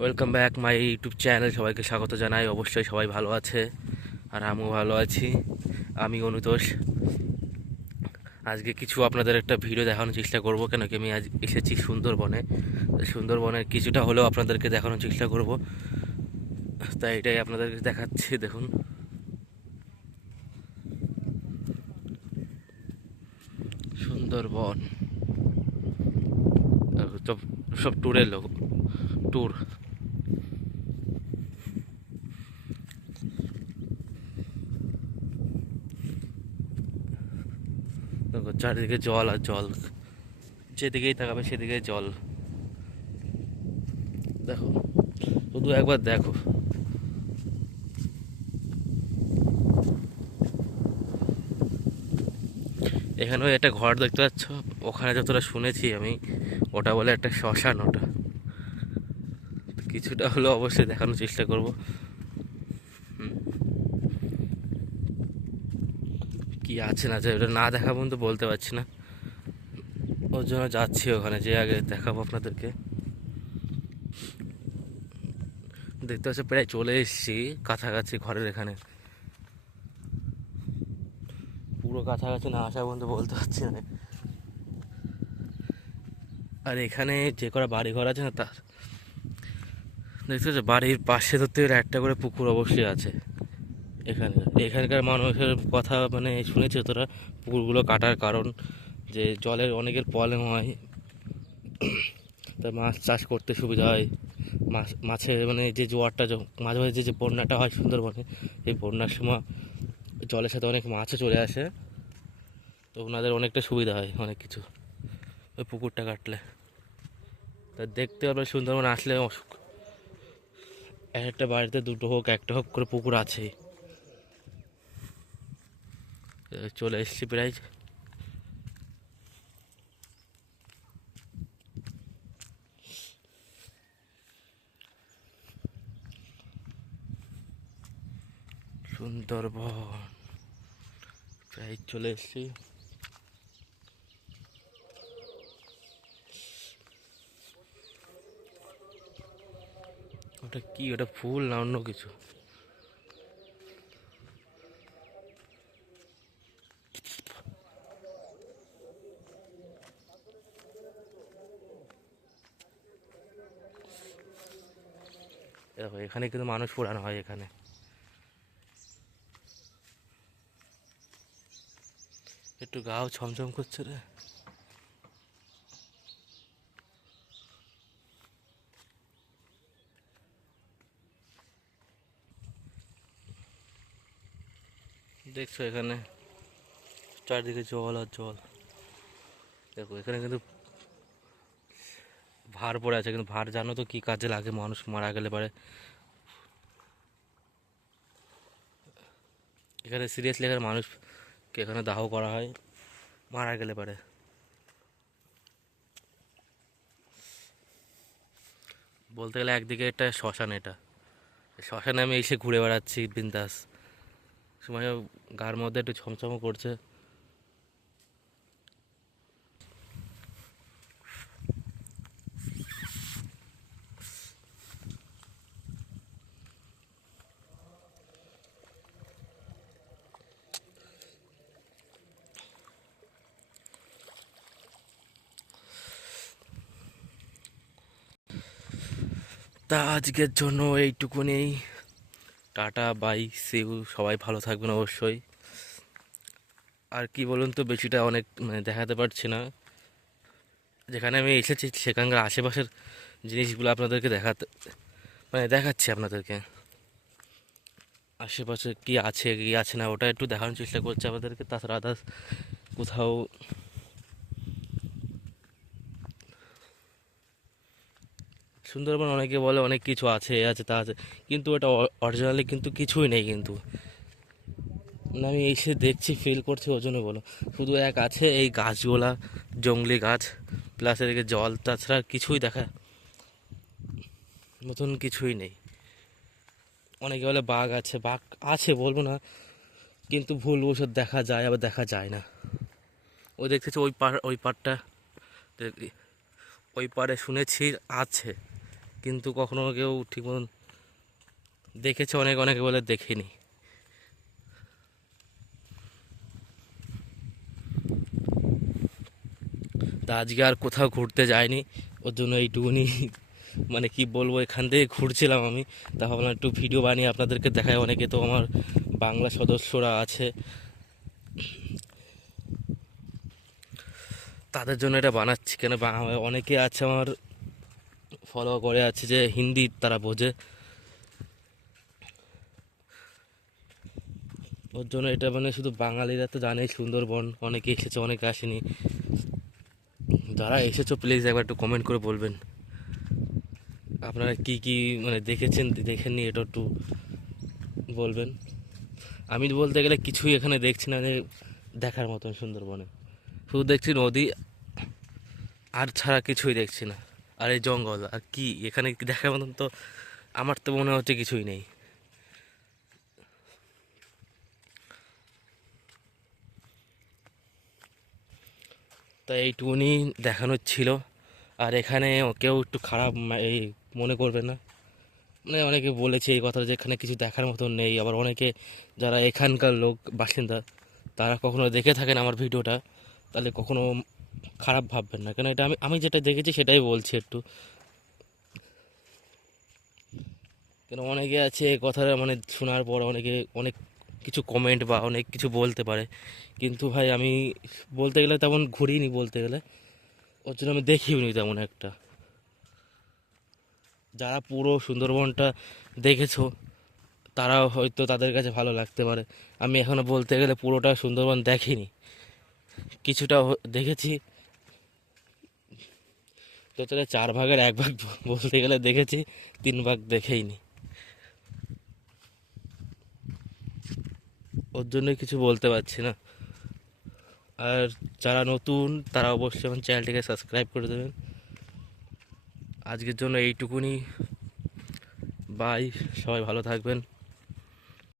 Welcome back my YouTube channel সবাইকে স্বাগত জানাই। অবশ্যই সবাই ভালো আছে আর আমিও ভালো আছি। আমি অনুতোষ। আজকে কিছু আপনাদের একটা ভিডিও দেখানোর চেষ্টা করব। কেন কি আমি আজ এসেছি সুন্দরবনে। সুন্দরবনের কিছুটা হলেও আপনাদেরকে দেখানোর চেষ্টা করব। তাই এটাই আপনাদেরকে দেখাচ্ছি, দেখুন। সুন্দরবন। সব সব ট্যুরের লোক ট্যুর দেখো চারিদিকে জল আর জল। যেদিকেই তাকাবে সেদিকে জল। দেখো, শুধু একবার দেখো। এখানেও একটা ঘর দেখতে পাচ্ছ? ওখানে যতটা শুনেছি আমি, ওটা বলে একটা শ্মশান ওটা। কিছুটা হলেও অবশ্যই দেখানোর চেষ্টা করব। কি আছে না আছে, ওটা না দেখা পর্যন্ত বলতে পারছি না। ওর জন্য যাচ্ছি ওখানে যে আগে দেখাবো আপনাদেরকে। দেখতে পাচ্ছি প্রায় চলে এসেছি কাছাকাছি ঘরের এখানে। পুরো কাছাকাছি না আসা পর্যন্ত বলতে পারছি না। আর এখানে যে কটা বাড়ি ঘর আছে না তার, দেখতে পাচ্ছ বাড়ির পাশে ধরতে একটা করে পুকুর অবশ্যই আছে। এখানে, এখানকার মানুষের কথা মানে শুনেছি তোরা পুকুরগুলো কাটার কারণ যে জলের অনেকের প্রবলেম হয়। তা মাছ চাষ করতে সুবিধা হয়। মাছ, মাছের মানে যে জোয়ারটা মাঝে মাঝে যে বন্যাটা হয় সুন্দরবনে, এই বন্যার সময় জলের সাথে অনেক মাছও চলে আসে। তো ওনাদের অনেকটা সুবিধা হয় অনেক কিছু। ওই পুকুরটা কাটলে। তা দেখতে পারবে সুন্দরবন আসলে অসুখ। এক একটা বাড়িতে দুটো হোক, একটা হোক করে পুকুর আছেই। চলে এসেছি প্রায়। সুন্দরবন। প্রায় চলে এসেছি। ওটা কি? ওটা ফুল না অন্য কিছু? দেখো এখানে কিন্তু মানুষ পোড়ানো হয় এখানে। একটু গাও ছমছম করছে রে। দেখছ এখানে, চারদিকে জল আর জল। দেখো, এখানে কিন্তু ভার পড়ে আছে, কিন্তু ভার জানো তো কি কাজে লাগে, মানুষ মারা গেলে পারে। এখানে সিরিয়াসলি এখানে মানুষকে এখানে দাহ করা হয়, মারা গেলে পারে। বলতে গেলে একদিকে একটা শ্মশান এটা। শ্মশানে আমি এসে ঘুরে বেড়াচ্ছি বিন্দাস। সময় গার মধ্যে একটু ছমছমও করছে। তা আজকের জন্য এইটুকুনি। টাটা, বাই সিউ সবাই ভালো থাকবেন অবশ্যই। আর কি বলুন তো, বেশিটা অনেক মানে দেখাতে পারছি না। যেখানে আমি এসেছি, সেখানকার আশেপাশের জিনিসগুলো আপনাদেরকে দেখাতে মানে দেখাচ্ছি আপনাদেরকে। আশেপাশে কি আছে কি আছে না, ওটা একটু দেখানোর চেষ্টা করছি আপনাদেরকে। তাছাড়া আদার্স কোথাও সুন্দরবন অনেকে বলে অনেক কিছু আছে, এ আছে, তা আছে, কিন্তু ওটা অরিজিনালি কিন্তু কিছুই নেই কিন্তু। না আমি এসে দেখছি ফিল করছি ওই জন্য বলো। শুধু এক আছে, এই গাছগুলা, জঙ্গলি গাছ প্লাস এদিকে জল, তাছাড়া কিছুই দেখা মতন কিছুই নেই। অনেকে বলে বাঘ আছে বাঘ আছে বলব না, কিন্তু ভুল ওষুধ দেখা যায়, আবার দেখা যায় না। ওই দেখতেছি ওই পার, ওই পারটা ওই পারে শুনেছি, আছে। কিন্তু কখনো কেউ ঠিক মতন দেখেছে অনেক, অনেকে বলে দেখিনি। তা আজকে আর কোথাও ঘুরতে যায়নি ওর জন্য এইটুকুনি মানে কি বলব, এখান থেকে ঘুরছিলাম আমি। তা ভাবলাম একটু ভিডিও বানিয়ে আপনাদেরকে দেখায় অনেকে তো আমার বাংলা সদস্যরা আছে। তাদের জন্য এটা বানাচ্ছি, কেন অনেকে আছে আমার ফলো করে আছে যে হিন্দি তারা বোঝে। ওর জন্য এটা মানে শুধু বাঙালিরা তো জানেই, সুন্দরবন, অনেকে এসেছে, অনেকে আসেনি। যারা এসেছ প্লিজ একবার একটু কমেন্ট করে বলবেন। আপনারা কি কি মানে দেখেছেন, দেখেননি এটা একটু বলবেন। আমি বলতে গেলে কিছুই এখানে দেখছি না দেখার মতন সুন্দরবনে। শুধু দেখছি নদী, আর ছাড়া কিছুই দেখছি না। আর এই জঙ্গল, আর কি? এখানে দেখার মতন তো আমার তো মনে হচ্ছে কিছুই নেই। তাই এইটুকুনি দেখানোর ছিল। আর এখানে কেউ একটু খারাপ এই মনে করবে না। মানে অনেকে বলেছে এই কথা যে এখানে কিছু দেখার মতন নেই। আবার অনেকে যারা এখানকার লোক, বাসিন্দা, তারা কখনো দেখে থাকেন আমার ভিডিওটা। তাহলে কখনো খারাপ ভাববেন না। কেন এটা আমি আমি যেটা দেখেছি সেটাই বলছি একটু। কেন অনেকে আছে কথাটা মানে শোনার পর অনেকে অনেক কিছু কমেন্ট বা অনেক কিছু বলতে পারে। কিন্তু ভাই আমি বলতে গেলে তেমন ঘুরিনি বলতে গেলে। ওর জন্য আমি দেখিওনি তেমন একটা। যারা পুরো সুন্দরবনটা দেখেছ তারা হয়তো তাদের কাছে ভালো লাগতে পারে। আমি এখনও বলতে গেলে পুরোটা সুন্দরবন দেখিনি। কিছুটা দেখেছি। টোটালে চার ভাগের এক ভাগ বলতে গেলে দেখেছি, তিন ভাগ দেখেইনি। ওর জন্যই কিছু বলতে পারছি না। আর যারা নতুন, তারা অবশ্যই আমার চ্যানেলটিকে সাবস্ক্রাইব করে দেবেন। আজকের জন্য এইটুকুনি। বাই, সবাই ভালো থাকবেন।